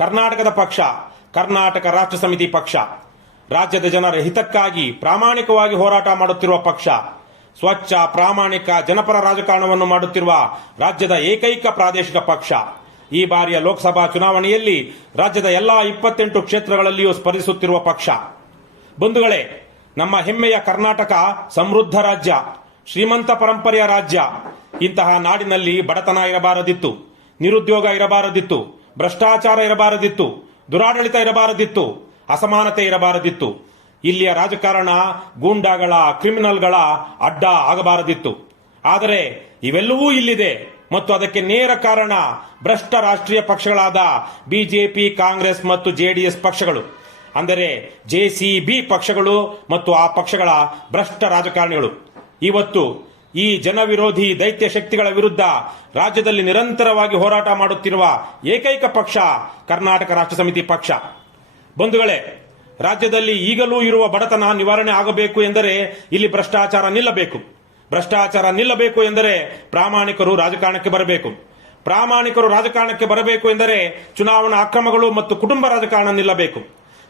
ಕರ್ನಾಟಕದ ಪಕ್ಷ ಕರ್ನಾಟಕ ರಾಷ್ಟ್ರ ಸಮಿತಿ ಪಕ್ಷ. ರಾಜ್ಯದ ಜನರ ಹಿತಕ್ಕಾಗಿ ಪ್ರಾಮಾಣಿಕವಾಗಿ ಹೋರಾಟ ಮಾಡುತ್ತಿರುವ ಪಕ್ಷ. ಸ್ವಚ್ಛ, ಪ್ರಾಮಾಣಿಕ, ಜನಪರ ರಾಜಕಾರಣವನ್ನು ಮಾಡುತ್ತಿರುವ ರಾಜ್ಯದ ಏಕೈಕ ಪ್ರಾದೇಶಿಕ ಪಕ್ಷ. ಈ ಬಾರಿಯ ಲೋಕಸಭಾ ಚುನಾವಣೆಯಲ್ಲಿ ರಾಜ್ಯದ ಎಲ್ಲಾ 28 ಕ್ಷೇತ್ರಗಳಲ್ಲಿಯೂ ಸ್ಪರ್ಧಿಸುತ್ತಿರುವ ಪಕ್ಷ. ಬಂಧುಗಳೇ, ನಮ್ಮ ಹೆಮ್ಮೆಯ ಕರ್ನಾಟಕ ಸಮೃದ್ಧ ರಾಜ್ಯ, ಶ್ರೀಮಂತ ಪರಂಪರೆಯ ರಾಜ್ಯ. ಇಂತಹ ನಾಡಿನಲ್ಲಿ ಬಡತನ ಇರಬಾರದಿತ್ತು, ನಿರುದ್ಯೋಗ ಇರಬಾರದಿತ್ತು, ಭ್ರಷ್ಟಾಚಾರ ಇರಬಾರದಿತ್ತು, ದುರಾಡಳಿತ ಇರಬಾರದಿತ್ತು, ಅಸಮಾನತೆ ಇರಬಾರದಿತ್ತು. ಇಲ್ಲಿಯ ರಾಜಕಾರಣ ಗೂಂಡಾಗಳ, ಕ್ರಿಮಿನಲ್ಗಳ ಅಡ್ಡ ಆಗಬಾರದಿತ್ತು. ಆದರೆ ಇವೆಲ್ಲವೂ ಇಲ್ಲಿದೆ ಮತ್ತು ಅದಕ್ಕೆ ನೇರ ಕಾರಣ ಭ್ರಷ್ಟ ರಾಷ್ಟ್ರೀಯ ಪಕ್ಷಗಳಾದ ಬಿಜೆಪಿ, ಕಾಂಗ್ರೆಸ್ ಮತ್ತು ಜೆಡಿಎಸ್ ಪಕ್ಷಗಳು, ಅಂದರೆ ಜೆಸಿಬಿ ಪಕ್ಷಗಳು ಮತ್ತು ಆ ಪಕ್ಷಗಳ ಭ್ರಷ್ಟ ರಾಜಕಾರಣಿಗಳು. ಇವತ್ತು ಈ ಜನವಿರೋಧಿ ದೈತ್ಯ ಶಕ್ತಿಗಳ ವಿರುದ್ಧ ರಾಜ್ಯದಲ್ಲಿ ನಿರಂತರವಾಗಿ ಹೋರಾಟ ಮಾಡುತ್ತಿರುವ ಏಕೈಕ ಪಕ್ಷ ಕರ್ನಾಟಕ ರಾಷ್ಟ್ರ ಸಮಿತಿ ಪಕ್ಷ. ಬಂಧುಗಳೇ, ರಾಜ್ಯದಲ್ಲಿ ಈಗಲೂ ಇರುವ ಬಡತನ ನಿವಾರಣೆ ಆಗಬೇಕು ಎಂದರೆ ಇಲ್ಲಿ ಭ್ರಷ್ಟಾಚಾರ ನಿಲ್ಲಬೇಕು. ಭ್ರಷ್ಟಾಚಾರ ನಿಲ್ಲಬೇಕು ಎಂದರೆ ಪ್ರಾಮಾಣಿಕರು ರಾಜಕಾರಣಕ್ಕೆ ಬರಬೇಕು. ಪ್ರಾಮಾಣಿಕರು ರಾಜಕಾರಣಕ್ಕೆ ಬರಬೇಕು ಎಂದರೆ ಚುನಾವಣಾ ಅಕ್ರಮಗಳು ಮತ್ತು ಕುಟುಂಬ ರಾಜಕಾರಣ ನಿಲ್ಲಬೇಕು.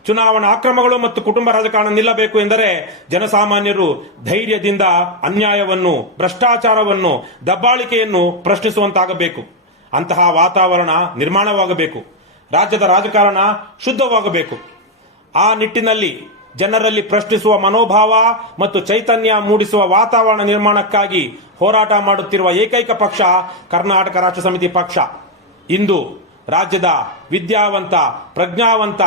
ಚುನಾವಣಾ ಅಕ್ರಮಗಳು ಮತ್ತು ಕುಟುಂಬ ರಾಜಕಾರಣ ನಿಲ್ಲಬೇಕು ಎಂದರೆ ಜನಸಾಮಾನ್ಯರು ಧೈರ್ಯದಿಂದ ಅನ್ಯಾಯವನ್ನು, ಭ್ರಷ್ಟಾಚಾರವನ್ನು, ದಬ್ಬಾಳಿಕೆಯನ್ನು ಪ್ರಶ್ನಿಸುವಂತಾಗಬೇಕು. ಅಂತಹ ವಾತಾವರಣ ನಿರ್ಮಾಣವಾಗಬೇಕು. ರಾಜ್ಯದ ರಾಜಕಾರಣ ಶುದ್ಧವಾಗಬೇಕು. ಆ ನಿಟ್ಟಿನಲ್ಲಿ ಜನರಲ್ಲಿ ಪ್ರಶ್ನಿಸುವ ಮನೋಭಾವ ಮತ್ತು ಚೈತನ್ಯ ಮೂಡಿಸುವ ವಾತಾವರಣ ನಿರ್ಮಾಣಕ್ಕಾಗಿ ಹೋರಾಟ ಮಾಡುತ್ತಿರುವ ಏಕೈಕ ಪಕ್ಷ ಕರ್ನಾಟಕ ರಾಷ್ಟ್ರ ಸಮಿತಿ ಪಕ್ಷ. ಇಂದು ರಾಜ್ಯದ ವಿದ್ಯಾವಂತ, ಪ್ರಜ್ಞಾವಂತ